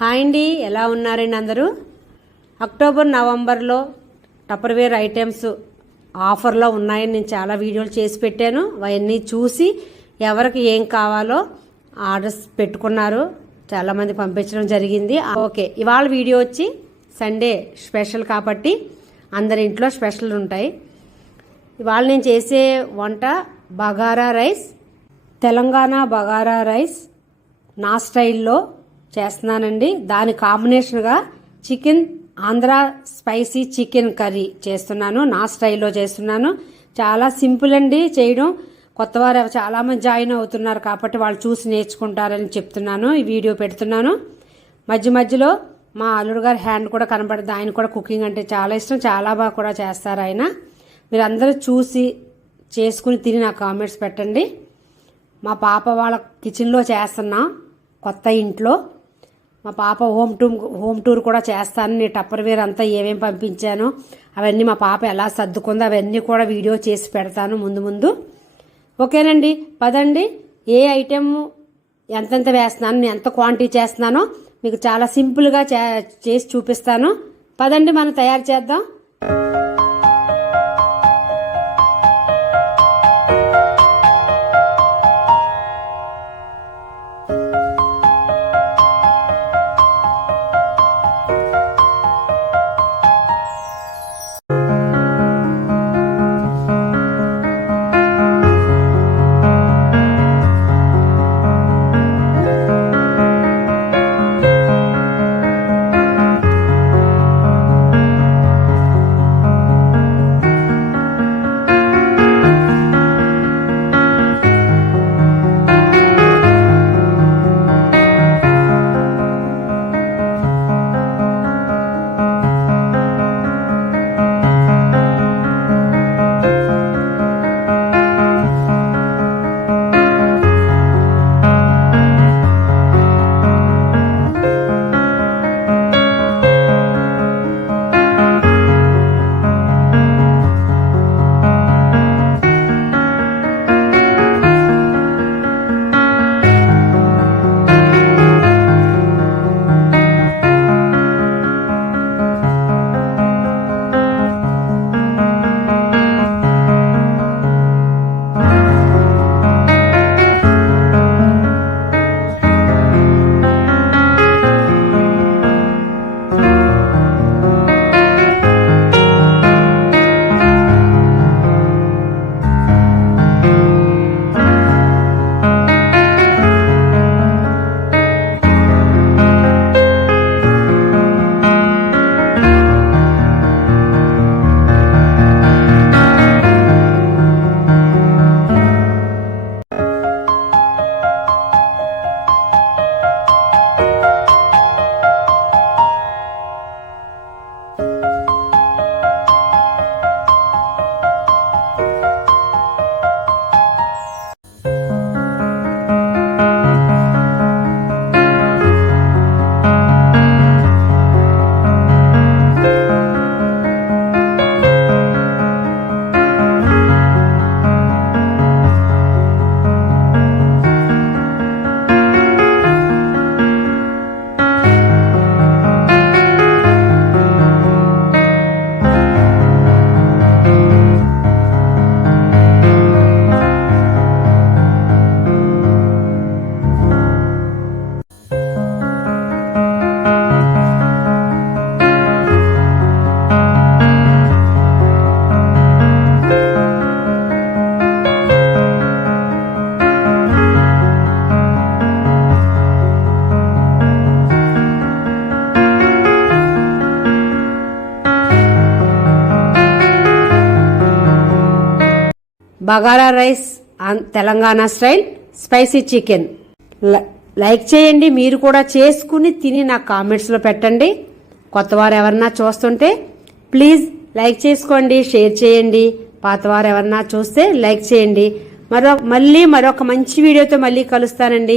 Hi అండి, ఎలా ఉన్నారండి అందరూ? అక్టోబర్ నవంబర్లో టప్పర్వేర్ ఐటమ్స్ ఆఫర్లో ఉన్నాయని నేను చాలా వీడియోలు చేసి పెట్టాను. అవన్నీ చూసి ఎవరికి ఏం కావాలో ఆర్డర్స్ పెట్టుకున్నారు, చాలామంది పంపించడం జరిగింది. ఓకే, ఇవాళ వీడియో వచ్చి సండే స్పెషల్ కాబట్టి అందరి ఇంట్లో స్పెషల్ ఉంటాయి. ఇవాళ నేను చేసే వంట బగారా రైస్, తెలంగాణ బగారా రైస్ నా స్టైల్లో చేస్తున్నానండి. దాని కాంబినేషన్గా chicken Andhra spicy chicken curry చేస్తున్నాను, నా స్టైల్లో చేస్తున్నాను. చాలా సింపుల్ అండి చేయడం. కొత్తవారు చాలామంది జాయిన్ అవుతున్నారు కాబట్టి వాళ్ళు చూసి నేర్చుకుంటారని చెప్తున్నాను, ఈ వీడియో పెడుతున్నాను. మధ్య మధ్యలో మా అల్లుడు గారి హ్యాండ్ కూడా కనబడుతుంది. ఆయన కూడా కుకింగ్ అంటే చాలా ఇష్టం, చాలా బాగా కూడా చేస్తారు ఆయన. మీరు అందరూ చూసి చేసుకుని తిని నాకు కామెంట్స్ పెట్టండి. మా పాప వాళ్ళ కిచెన్లో చేస్తున్నా, కొత్త ఇంట్లో. మా పాప హోమ్ టూర్ కూడా చేస్తాను. నేను టప్పర్వేర్ అంతా ఏమేమి పంపించానో అవన్నీ మా పాప ఎలా సర్దుకుందో అవన్నీ కూడా వీడియో చేసి పెడతాను ముందు. ఓకేనండి, పదండి. ఏ ఐటెం ఎంతెంత వేస్తున్నాను, నేను ఎంత క్వాంటిటీ చేస్తున్నానో మీకు చాలా సింపుల్గా చేసి చూపిస్తాను. పదండి, మనం తయారు చేద్దాం. Bagara rice Telangana style spicy chicken. Like చేయండి, మీరు కూడా చేసుకుని తిని నాకు కామెంట్స్లో పెట్టండి. కొత్తవారు ఎవరన్నా చూస్తుంటే ప్లీజ్ లైక్ చేసుకోండి, షేర్ చేయండి. పాతవారు ఎవరన్నా చూస్తే లైక్ చేయండి. మరొక మంచి వీడియోతో మళ్ళీ కలుస్తానండి.